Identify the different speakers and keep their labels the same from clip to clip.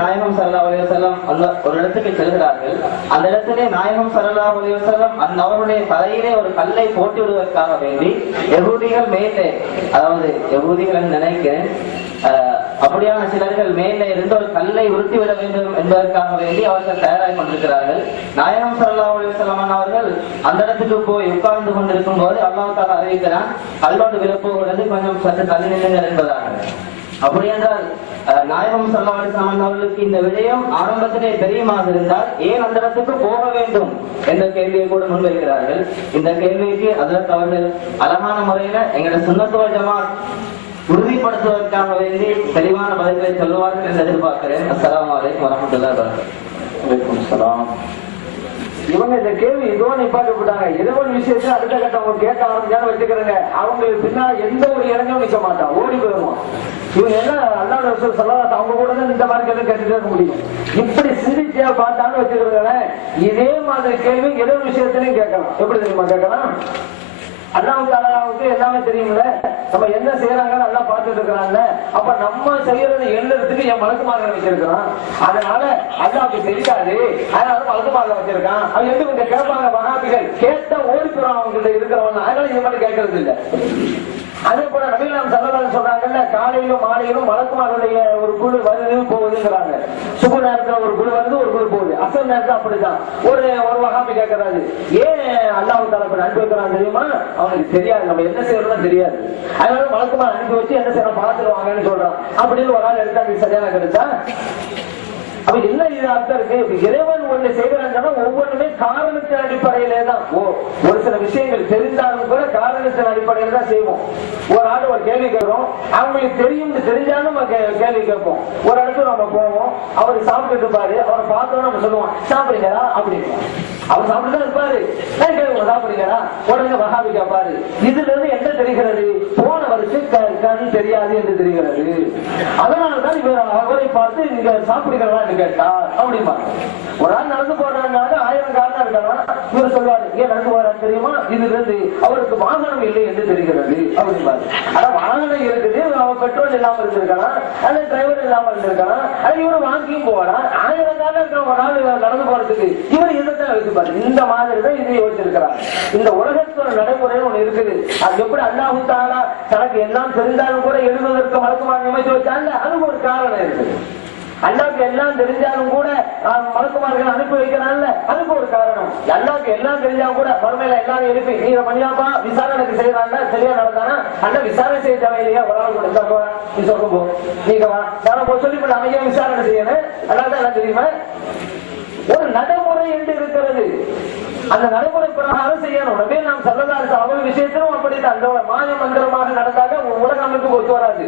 Speaker 1: நாயகம் சல்லா அலைவசல்லம் அல்ல ஒரு இடத்துக்கு செல்கிறார்கள். அந்த இடத்திலே நாயகம் சல்லா அலைவசல்லம் அந்த அவருடைய தலையிலே ஒரு கல்லை போட்டு விடுவதற்காக வேண்டி எகூதிகள் மேலே அதாவது எகூதிகள் நினைக்கிறேன் அப்படியான சிலர்கள் மேலே இருந்து ஒரு கல்லை உருட்டி விட வேண்டும் என்பதற்காக வேண்டி அவர்கள் தயாராகி கொண்டிருக்கிறார்கள். நாயகம் சல்லா அலைவசல்லம் அவர்கள் அந்த இடத்துக்கு போய் உட்கார்ந்து கொண்டிருக்கும் போது அல்லாவுக்காக அறிவிக்கிறான் கல்லோடு விழப்போகிறது கொஞ்சம் சற்று தள்ளி நில்லுங்கள் என்பதாக. அப்படி என்றால் நாயகம் நாயகம் சாமன் அவர்களுக்கு இந்த விடயம் ஆரம்பத்திலே தெரியுமாக இருந்தால் ஏன் அந்த இடத்துக்கு போக வேண்டும் என்ற கேள்வியை கூட முன்வைக்கிறார்கள். இந்த கேள்விக்கு அதற்கு அவர்கள் அழகான முறையில எங்களோட சுண்ணத்துவ ஜமாத் உறுதிப்படுத்துவதற்காக வேண்டி தெளிவான பதில்களை சொல்லுவார்கள் என்று எதிர்பார்க்கிறேன். அஸ்லாம் வலைக்கம் வரமத்துல்லாஹி
Speaker 2: வலைக்கம் சலாம். இவங்க இந்த கேள்வி இதோ நிப்பாட்டி விட்டாங்க ஏதோ ஒரு விஷயத்துல அடுத்த கட்டம் அவங்க கேட்க ஆரம்பிச்சாலும் வச்சுக்கிறேங்க அவங்களுக்கு பின்னால் எந்த ஒரு இறங்கும் நிக்க மாட்டான். ஓடி போயிருவோம் இவங்க என்ன அல்லா ரசூல் சல்லாஸ் அவங்க கூட தான் இந்த மாதிரி கேள்வி கேட்டுட்டே இருக்க முடியும். இப்படி சிந்திச்சா பார்த்தாலும் வச்சுக்கிறேன் இதே மாதிரி கேள்வி ஏதோ ஒரு விஷயத்திலையும் கேட்கலாம். எப்படி தெரியுமா கேட்கலாம்? அல்லாவுக்கு தாலாவுக்கு எல்லாமே தெரியுங்கள நம்ம என்ன செய்யறாங்கன்னு நல்லா பார்த்துட்டு இருக்கிறாங்க அப்ப நம்ம செய்யறது எழுதுறதுக்கு என் மலக்குமார்கள் வச்சிருக்கிறான் அதனால அல்லாவுக்கு தெரியாது. அதனால மலக்குமார்கள் வச்சிருக்கான். அவன் எதுக்கு இங்க கேட்பாங்க மகாபிகள்? கேட்ட ஓடி போறான் அவங்க இருக்கிறவன். அதனால இது மாதிரி கேட்கறது இல்லை அதே போல நபிலாம் சல்லல்லாஹு சொல்றாங்கல்ல காலையிலும் மாலையிலும் வழக்குமாருடைய ஒரு குழு வருது போகுதுங்கிறாங்க. சுப நேரத்துல ஒரு குழு வருது ஒரு குழு போகுது. அசல் நேரத்துல அப்படிதான் ஒரு ஒரு வகாமி கேட்கறாரு. ஏன் அல்லாஹு தரப்பு இப்படி அனுப்பி வைக்கிறான் தெரியுமா? அவனுக்கு தெரியாது. நம்ம என்ன செய்யறோம் தெரியாது. அதனால வழக்குமார் அனுப்பி வச்சு என்ன செய்யறோம்? பார்த்துருவாங்கன்னு சொல்றான். அப்படின்னு ஒரு ஆள் எடுத்தா சரியான கருத்தா? அப்ப என்ன இது அர்த்தம் இருக்கு? இறைவன் ஒண்ணு செய்கிறாங்கன்னா ஒவ்வொன்றுமே காரணத்தின் அடிப்படையிலே தான். ஓ ஒரு சில விஷயங்கள் தெரிந்தாலும் கூட காரணத்தின் அடிப்படையில தான் செய்வோம். ஒரு ஆள் ஒரு கேள்வி கேட்கிறோம். அவங்களுக்கு தெரியும் தெரிஞ்சாலும் நம்ம கே- கேள்வி கேட்போம். ஒரு இடத்துல நம்ம போவோம். அவர் சாப்பிட்டு இருப்பாரு. அவரை பார்த்தோம் நம்ம சொல்லுவோம் சாப்பிடுங்களா அப்படின்னு. அவர் சாப்பிட்டு தான் இருப்பாரு சாப்பிடுங்களா உடனே மகாபி கேட்பாரு இதுல இருந்து என்ன தெரிகிறது? போனவருக்கு கண் தெரியாது என்று தெரிகிறது. அதனாலதான் இவர் அவரை பார்த்து நீங்க சாப்பிடுகிறதா கேட்டார் அப்படிமா ஒரு ஆள் நடந்து போறாங்க ஆயிரம் காரணம் இருக்காங்க இவர் சொல்வாரு ஏன் நடந்து போறாரு தெரியுமா? இதுல இருந்து அவருக்கு வாகனம் இல்லை என்று தெரிகிறது. அப்படிம்பாரு ஆனா வாகனம் இருக்குது அவன் பெட்ரோல் இல்லாம இருந்திருக்கலாம் அல்ல டிரைவர் இல்லாம இருந்திருக்கலாம். அது இவரு வாங்கியும் போறான் ஆயிரம் காரணம் இருக்க ஒரு ஆள் நடந்து போறதுக்கு இவர் என்னதான் வச்சுப்பாரு இந்த மாதிரி தான் இதை யோசிச்சிருக்கிறார். இந்த உலகத்தோட நடைமுறை ஒண்ணு இருக்குது. அது எப்படி அல்லாஹு தாலா தனக்கு எல்லாம் தெரிந்தாலும் கூட எழுதுவதற்கு மறக்குமா நியமித்து வச்சாங்க? அதுக்கு ஒரு காரணம் இருக்குது. அல்லாவுக்கு எல்லாம் தெரிஞ்சாலும் கூட ஆஹ், மலக்குமார்கள் அனுப்பி வைக்கிறான்ல அதுக்கு ஒரு காரணம். அல்லாவுக்கு எல்லாம் தெரிஞ்சாலும் கூட மறுமையில எல்லாரும் எழுப்பி நீ பண்ணியாப்பா? விசாரணைக்கு செய்யறாங்க சரியா நடந்தானா? அல்ல விசாரணை செய்ய தேவையில்லையா? ஒரு ஆள் கூட. சொல்லுவா நீ சொல்ல போ. நீங்க வா. சொல்லி பண்ண அமைதியா விசாரணை செய்யணும். அல்லாதான் எல்லாம் தெரியுமா? ஒரு நடைமுறை என்று இருக்கிறது. அந்த நடைமுறை பிரகாரம் செய்யணும். நபே நாம் சல்லதாரு அவங்க விஷயத்திலும் அப்படித்தான். அந்த மாய மந்திரமாக நடந்தாக்க உலக அமைப்பு ஒத்து வராது.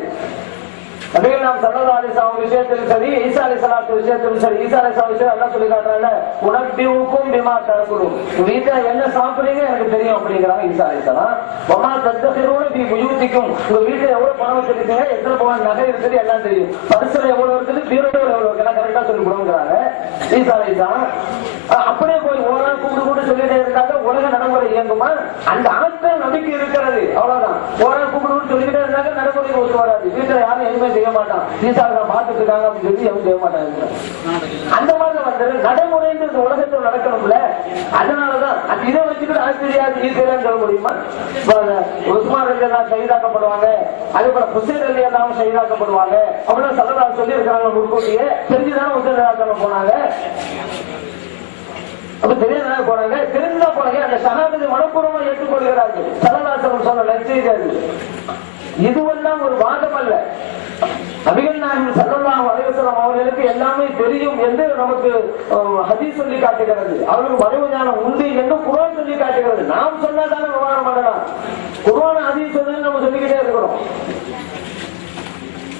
Speaker 2: அதே நாம் சல்லா அலிசாம் விஷயத்திலும் சரி ஈசா அலி சலாத்து விஷயத்திலும் சரி ஈசா அலி விஷயம் எல்லாம் சொல்லி காட்டுறாங்க உனக்கு பிமா தரக்குழும் வீட்டுல என்ன சாப்பிடுறீங்க எனக்கு தெரியும் அப்படிங்கிறாங்க ஈசா அலி சலாம் ஒன்னா தத்தகிரோட பி முயூத்திக்கும் உங்க வீட்டுல எவ்வளவு பணம் வச்சிருக்கீங்க எத்தனை பவன் நகை இருக்குது எல்லாம் தெரியும். பரிசுல எவ்வளவு இருக்குது பீரோட எவ்வளவு இருக்கு எல்லாம் கரெக்டா சொல்லி கொடுங்கிறாங்க. ஈசா அலி சலாம் அப்படியே போய் ஒரு நாள் கூப்பிட்டு கூப்பிட்டு சொல்லிட்டே இருந்தாங்க உலக நடைமுறை இயங்குமா? அந்த ஆட்கள் நம்பிக்கை இருக்கிறது. அவ்வளவுதான். ஒரு நாள் கூப்பிட்டு கூப்பிட்டு சொல்லிக்கிட்டே இருந்தாங்க நடைமுறைக்கு ஒத்து வராது. வீட்டுல யாரும் எதுவுமே செய்ய மாட்டான். ஈசாவை பார்த்துட்டு இருக்காங்க அப்படின்னு சொல்லி எதுவும் செய்ய மாட்டாங்க அந்த மாதிரி வந்தது நடைமுறைன்றது உலகத்தில் நடக்கணும்ல? அதனாலதான் அந்த இதை வச்சுக்கிட்டு ஆச்சரியாது ஈஸியாக சொல்ல முடியுமா? உஸ்மான் அலி எல்லாம் கைதாக்கப்படுவாங்க அதே போல ஹுசேன் அலி எல்லாம் கைதாக்கப்படுவாங்க அப்படின்னு சல்லதா சொல்லி இருக்கிறாங்க முன்கூட்டியே. தெரிஞ்சுதானே உத்தரவாதம் போனாங்க. அப்ப தெரியாத போறாங்க தெரிஞ்சா போறாங்க அந்த சகாபதி மனப்பூர்வமா ஏற்றுக்கொள்கிறார்கள். சலதாசனம் சொன்ன நற்செய்தி இதுவெல்லாம் ஒரு வாதம் அல்ல. நபிகள் நாயகம் சல்லல்லாஹு அலைஹி அவர்களுக்கு எல்லாமே தெரியும் என்று நமக்கு ஹதீஸ் சொல்லி காட்டுகிறது. அவருக்கு மறைவு ஞானம் உண்டு என்று குரான் சொல்லி காட்டுகிறது. நாம் சொன்னாதானே விவகாரம் பண்ணலாம். குரான் ஹதீஸ் சொல்லி நம்ம சொல்லிக்கிட்டே இருக்கிறோம்.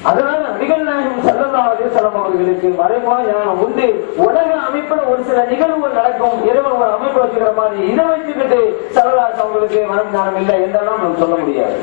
Speaker 2: அதனால நபிகள் நாயகம் சல்லல்லாஹு அலைஹி அவர்களுக்கு மறைமுக ஞானம் உண்டு. உலக அமைப்புல ஒரு சில நிகழ்வுகள் நடக்கும். இறைவன் ஒரு அமைப்பு வச்சுக்கிற மாதிரி இதை வச்சுக்கிட்டு சல்லல்லாஹு அவங்களுக்கு மனம் ஞானம் இல்லை என்றெல்லாம் நம்ம சொல்ல முடியாது.